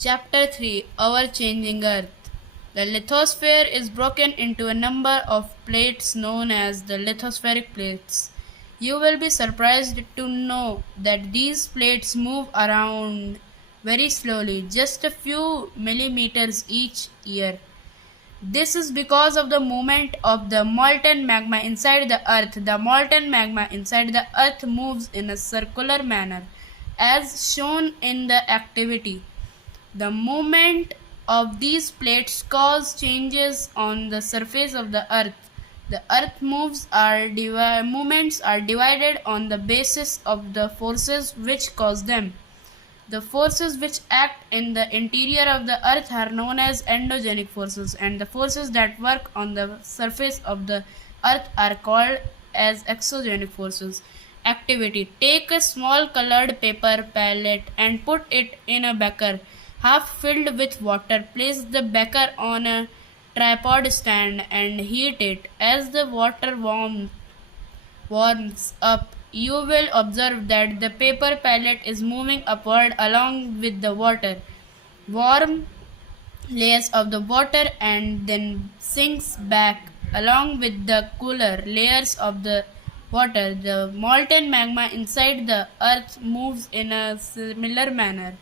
Chapter 3 Our Changing Earth. The lithosphere is broken into a number of plates known as the lithospheric plates. You will be surprised to know that these plates move around very slowly, just a few millimeters each year. This is because of the movement of the molten magma inside the earth. The molten magma inside the earth moves in a circular manner, as shown in the activity. The movement of these plates cause changes on the surface of the earth. The earth movements are divided on the basis of the forces which cause them. The forces which act in the interior of the earth are known as endogenic forces, and the forces that work on the surface of the earth are called as exogenic forces. Activity: take a small colored paper palette and put it in a beaker half filled with water. Place the beaker on a tripod stand and heat it. As the water warms up, you will observe that the paper palette is moving upward along with the water. Warm layers of the water and then sinks back along with the cooler layers of the water. The molten magma inside the earth moves in a similar manner.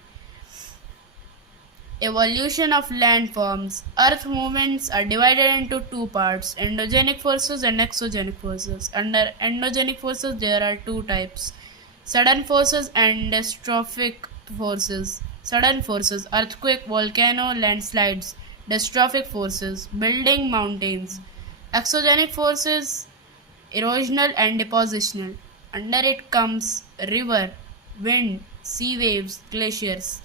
Evolution of landforms. Earth movements are divided into two parts: endogenic forces and exogenic forces. Under endogenic forces, there are two types: sudden forces and dystrophic forces. Sudden forces: earthquake, volcano, landslides. Dystrophic forces: building mountains. Exogenic forces: erosional and depositional. Under it comes river, wind, sea waves, glaciers.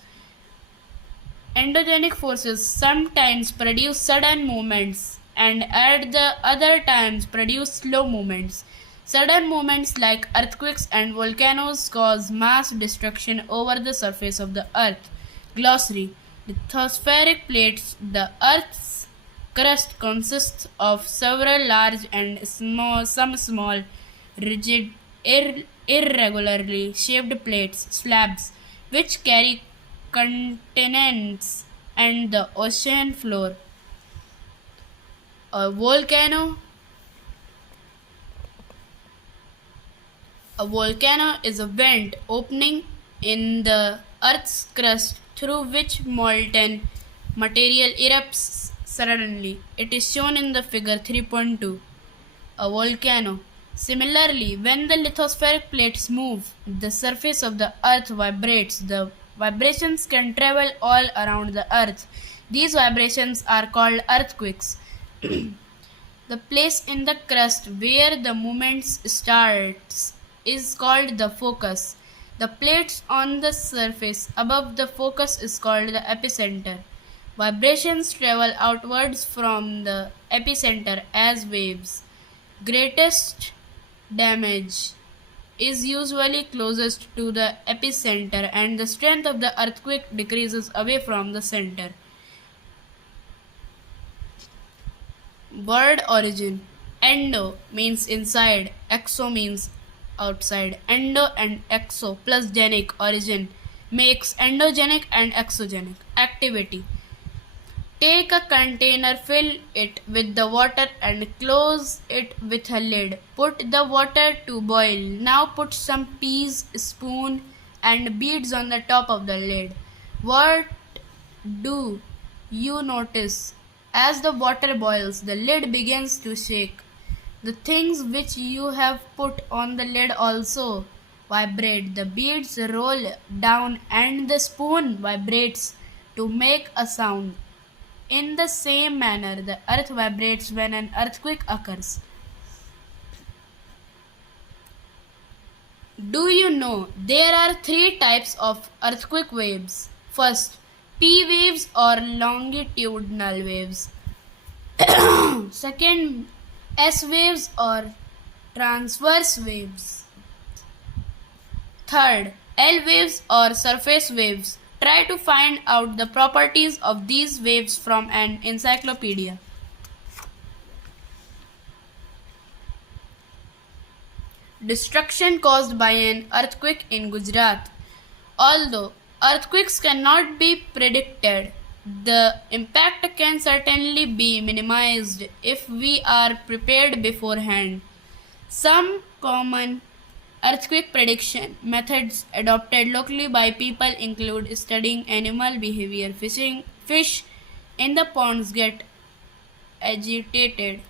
Endogenic forces sometimes produce sudden movements and at the other times produce slow movements. Sudden movements like earthquakes and volcanoes cause mass destruction over the surface of the earth. Glossary: lithospheric plates. The earth's crust consists of several large and some small, rigid, irregularly shaped plates, slabs, which carry continents and the ocean floor. A volcano. A volcano is a vent opening in the Earth's crust through which molten material erupts suddenly. It is shown in the figure 3.2. A volcano. Similarly, when the lithospheric plates move, the surface of the earth vibrates. The vibrations can travel all around the earth. These vibrations are called earthquakes. The place in the crust where the movement starts is called the focus. The plates on the surface above the focus is called the epicenter. Vibrations travel outwards from the epicenter as waves. Greatest damage is usually closest to the epicenter and the strength of the earthquake decreases away from the center. Word origin: endo means inside, exo means outside. Endo and exo plus genic origin makes endogenic and exogenic. Activity: take a container, fill it with the water and close it with a lid. Put the water to boil. Now put some peas, spoon and beads on the top of the lid. What do you notice? As the water boils, the lid begins to shake. The things which you have put on the lid also vibrate. The beads roll down and the spoon vibrates to make a sound. In the same manner, the earth vibrates when an earthquake occurs. Do you know there are three types of earthquake waves? First, P waves or longitudinal waves. Second, S waves or transverse waves. Third, L waves or surface waves. Try to find out the properties of these waves from an encyclopedia. Destruction caused by an earthquake in Gujarat. Although Earthquakes cannot be predicted. The impact can certainly be minimized if we are prepared beforehand. Some common earthquake prediction methods adopted locally by people include studying animal behavior. Fish in the ponds get agitated.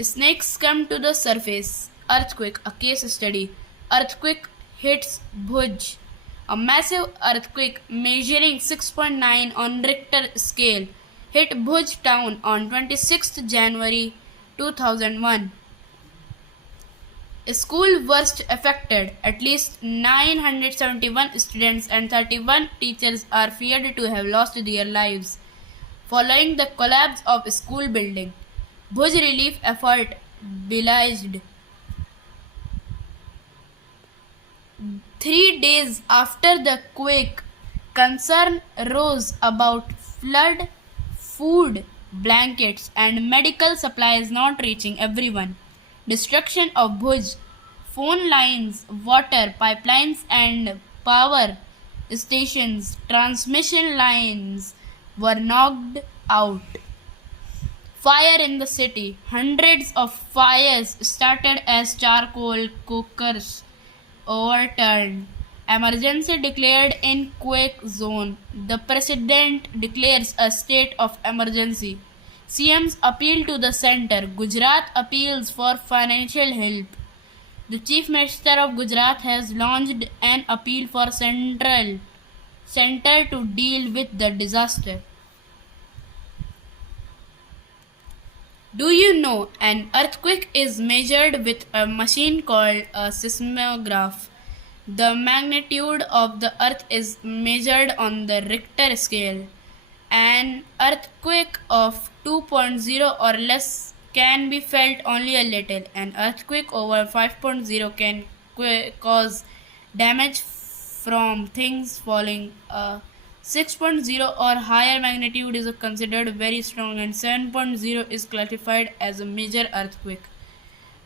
Snakes come to the surface. Earthquake, a case study. Earthquake hits Bhuj. A massive earthquake measuring 6.9 on Richter scale hit Bhuj town on 26th January 2001. School worst affected. At least 971 students and 31 teachers are feared to have lost their lives following the collapse of school building. Bhuj relief effort belied. 3 days after the quake, concern rose about flood, food, blankets, and medical supplies not reaching everyone. Destruction of Bhuj, phone lines, water pipelines, and power stations, transmission lines were knocked out. Fire in the city. Hundreds of fires started as charcoal cookers overturned. Emergency declared in quake zone. The president declares a state of emergency. CMs appeal to the center. Gujarat appeals for financial help. The Chief Minister of Gujarat has launched an appeal for center to deal with the disaster. Do you know an earthquake is measured with a machine called a seismograph? The magnitude of the earth is measured on the Richter scale. An earthquake of 2.0 or less can be felt only a little. An earthquake over 5.0 can cause damage from things falling. 6.0 or higher magnitude is considered very strong, and 7.0 is classified as a major earthquake.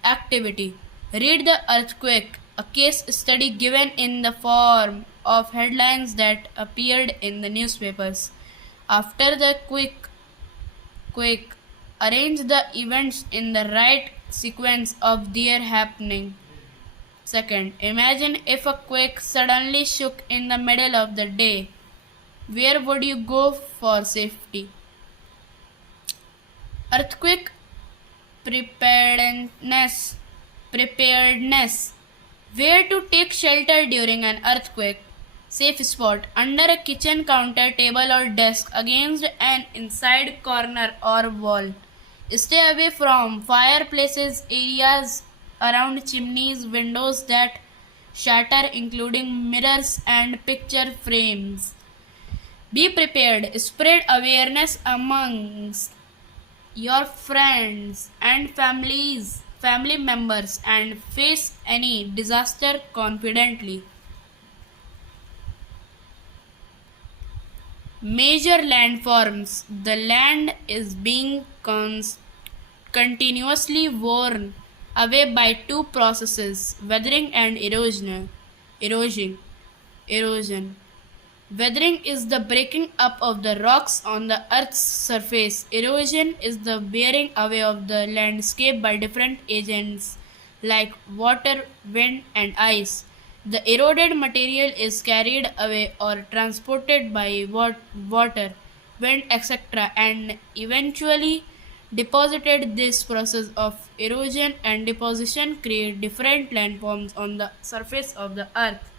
Activity. Read the earthquake, a case study given in the form of headlines that appeared in the newspapers. After the quake, arrange the events in the right sequence of their happening. Second, imagine if a quake suddenly shook in the middle of the day. Where would you go for safety? Earthquake preparedness. Where to take shelter during an earthquake? Safe spot under a kitchen counter, table, or desk, against an inside corner or wall. Stay away from fireplaces, areas around chimneys, windows that shatter, including mirrors and picture frames. Be prepared. Spread awareness amongst your friends and family members, and face any disaster confidently. Major landforms. The land is being continuously worn away by two processes: weathering and Erosion. Weathering is the breaking up of the rocks on the Earth's surface. Erosion is the wearing away of the landscape by different agents like water, wind, and ice. The eroded material is carried away or transported by water, wind, etc., and eventually deposited. This process of erosion and deposition create different landforms on the surface of the Earth.